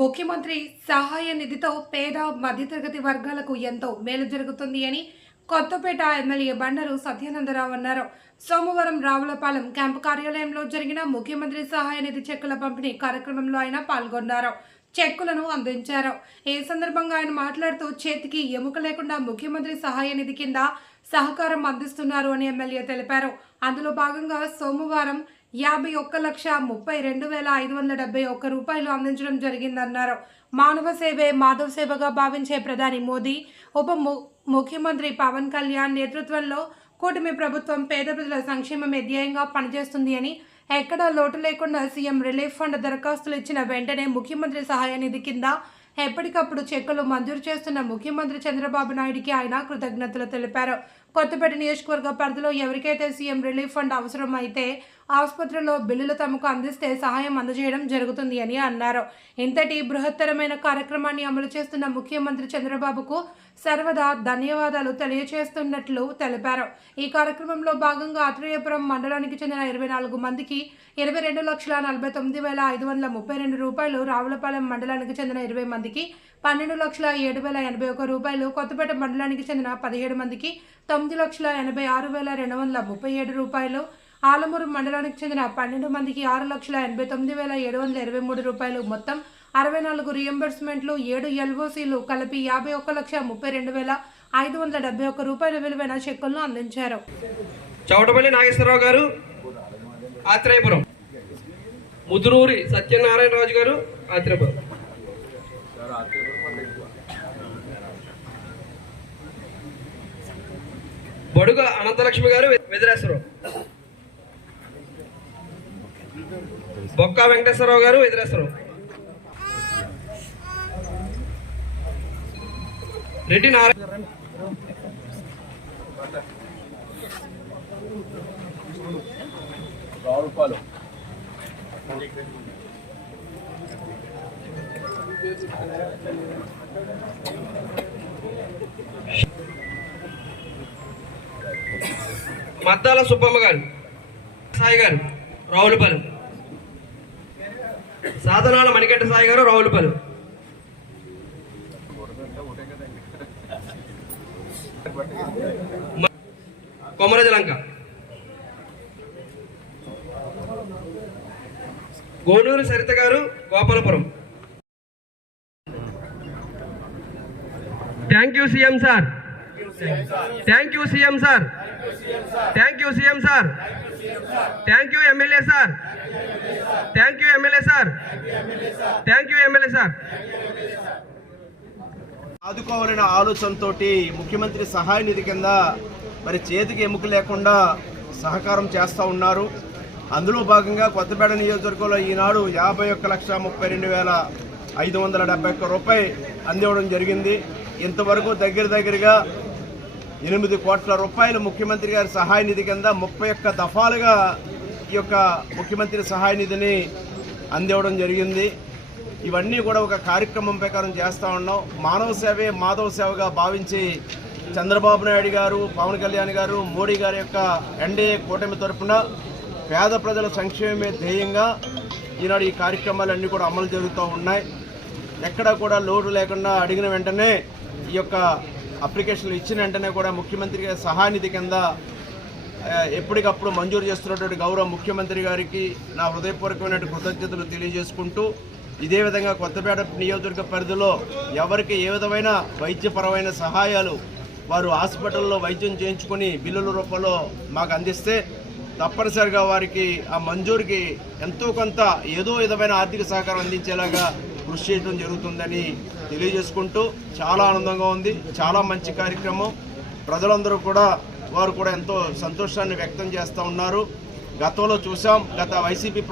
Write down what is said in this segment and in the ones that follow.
ముఖ్యమంత్రి సహాయ నిధితో పేద మధ్యతరగతి వర్గాలకు ఎంతో మేలు జరుగుతుంది అని కొత్తపేట ఎమ్మెల్యే బండారు సత్యానందరావు అన్నారు. సోమవారం రావులపాలెం క్యాంపు కార్యాలయంలో జరిగిన ముఖ్యమంత్రి సహాయ నిధి చెక్కుల పంపిణీ కార్యక్రమంలో ఆయన పాల్గొన్నారు. చెక్కులను అందించారు. ఈ సందర్భంగా ఆయన మాట్లాడుతూ చేతికి ఎముక లేకుండా ముఖ్యమంత్రి సహాయ నిధి కింద సహకారం అందిస్తున్నారు అని ఎమ్మెల్యే తెలిపారు. అందులో భాగంగా సోమవారం 51,32,571 రూపాయలు అందించడం జరిగిందన్నారు. మానవ సేవే మాధవ సేవగా భావించే ప్రధాని మోదీ, ముఖ్యమంత్రి పవన్ కళ్యాణ్ నేతృత్వంలో కూటమి ప్రభుత్వం పేద ప్రజల సంక్షేమమే ధ్యేయంగా పనిచేస్తుంది అని, ఎక్కడా లోటు లేకుండా సీఎం రిలీఫ్ ఫండ్ దరఖాస్తులు ఇచ్చిన వెంటనే ముఖ్యమంత్రి సహాయ నిధి కింద ఎప్పటికప్పుడు చెక్కులు మంజూరు చేస్తున్న ముఖ్యమంత్రి చంద్రబాబు నాయుడికి ఆయన కృతజ్ఞతలు తెలిపారు. కొత్తపేట నియోజకవర్గ పరిధిలో ఎవరికైతే సీఎం రిలీఫ్ ఫండ్ అవసరమైతే ఆసుపత్రిలో బిల్లులు తమకు అందిస్తే సహాయం అందజేయడం జరుగుతుంది అని అన్నారు. ఇంతటి బృహత్తరమైన కార్యక్రమాన్ని అమలు చేస్తున్న ముఖ్యమంత్రి చంద్రబాబుకు సర్వదా ధన్యవాదాలు తెలియజేస్తున్నట్లు తెలిపారు. ఈ కార్యక్రమంలో భాగంగా ఆత్రేయపురం మండలానికి చెందిన 24 మందికి 22,49,532 రూపాయలు, రావులపాలెం మండలానికి చెందిన 20 మందికి 12,07,081 రూపాయలు, కొత్తపేట మండలానికి చెందిన 17 మందికి 9,86,237 రూపాయలు, ఆలమూరు మండలానికి చెందిన 12 మందికి 6,89,723 రూపాయలు, మొత్తం 64 రియంబర్స్మెంట్లు, 7 ఎల్ఓసీలు కలిపి 51,32,571 రూపాయల విలువైన చెక్కులను అందించారు. చౌటపల్లి నాగేశ్వరరావు గారు ఆత్రేయపురం, ముదురూరి సత్యనారాయణరాజు గారు ఆత్రేయపురం, బొడుగ అనంతలక్ష్మి గారు వెదిరేశ్వరం, బొక్కా వెంకటేశ్వరరావు గారు వెదిరేశ్వరం, రెడ్డి నారాయణ మద్దాల సుబ్బమ్మ గారు, సాయి గారు రావులపాలెం, సాధనాల మణికంఠ సాయి గారు రావులపాలెం, కొమరజలంక, గోనూరు సరిత గారు Gopalapuram. Thank you CM sir, thank you CM sir, thank you CM sir, thank you MLA sir, thank you MLA sir, thank you MLA sir. ఆదుకోవాలనే ఆలోచనతో ముఖ్యమంత్రి సహాయ నిధి కింద మరి చేతికి ఎముక లేకుండా సహకారం చేస్తూ ఉన్నారు. అందులో భాగంగా కొత్తపేట నియోజకవర్గంలో ఈనాడు 51,32,571 రూపాయలు అందివ్వడం జరిగింది. ఇంతవరకు దగ్గరగా 8 కోట్ల రూపాయలు ముఖ్యమంత్రి గారి సహాయ నిధి కింద 31 దఫాలుగా ఈ యొక్క ముఖ్యమంత్రి సహాయ నిధిని అందివ్వడం జరిగింది. ఇవన్నీ కూడా ఒక కార్యక్రమం ప్రకారం చేస్తూ ఉన్నాం. మానవ సేవే మాధవ సేవగా భావించి చంద్రబాబు నాయుడు గారు, పవన్ కళ్యాణ్ గారు, మోడీ గారి యొక్క ఎన్డీఏ కూటమి తరఫున పేద ప్రజల సంక్షేమమే ధ్యేయంగా ఈనాడు ఈ కార్యక్రమాలన్నీ కూడా అమలు జరుగుతూ ఉన్నాయి. ఎక్కడా కూడా లోటు లేకుండా అడిగిన వెంటనే ఈ యొక్క అప్లికేషన్లు ఇచ్చిన వెంటనే కూడా ముఖ్యమంత్రి గారి సహాయ నిధి కింద ఎప్పటికప్పుడు మంజూరు చేస్తున్నటువంటి గౌరవ ముఖ్యమంత్రి గారికి నా హృదయపూర్వకమైన కృతజ్ఞతలు తెలియజేసుకుంటూ, ఇదే విధంగా కొత్తపేట నియోజకవర్గ పరిధిలో ఎవరికి ఏ విధమైన వైద్యపరమైన సహాయాలు వారు హాస్పిటల్లో వైద్యం చేయించుకొని బిల్లుల రూపంలో మాకు అందిస్తే తప్పనిసరిగా వారికి ఆ మంజూరుకి ఎంతో కొంత ఏదో విధమైన ఆర్థిక సహకారం అందించేలాగా కృషి చేయడం జరుగుతుందని తెలియజేసుకుంటూ, చాలా ఆనందంగా ఉంది. చాలా మంచి కార్యక్రమం. ప్రజలందరూ కూడా వారు కూడా ఎంతో సంతోషాన్ని వ్యక్తం చేస్తూ ఉన్నారు. గతంలో చూసాం, గత వైసీపీ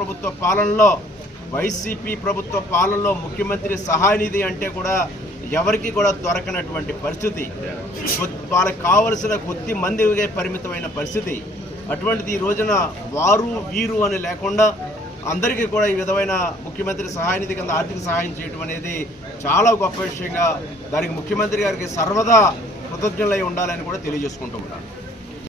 ప్రభుత్వ పాలనలో ముఖ్యమంత్రి సహాయ నిధి అంటే కూడా ఎవరికి కూడా దొరకనటువంటి పరిస్థితి, వాళ్ళకి కావలసిన కొద్ది మందికే పరిమితమైన పరిస్థితి. అటువంటిది ఈ రోజున వారు వీరు అని లేకుండా అందరికీ కూడా ఈ విధమైన ముఖ్యమంత్రి సహాయ నిధి కింద ఆర్థిక సహాయం చేయడం అనేది చాలా గొప్ప విషయంగా, దానికి ముఖ్యమంత్రి గారికి సర్వదా కృతజ్ఞులై ఉండాలని కూడా తెలియజేసుకుంటూ ఉన్నాను.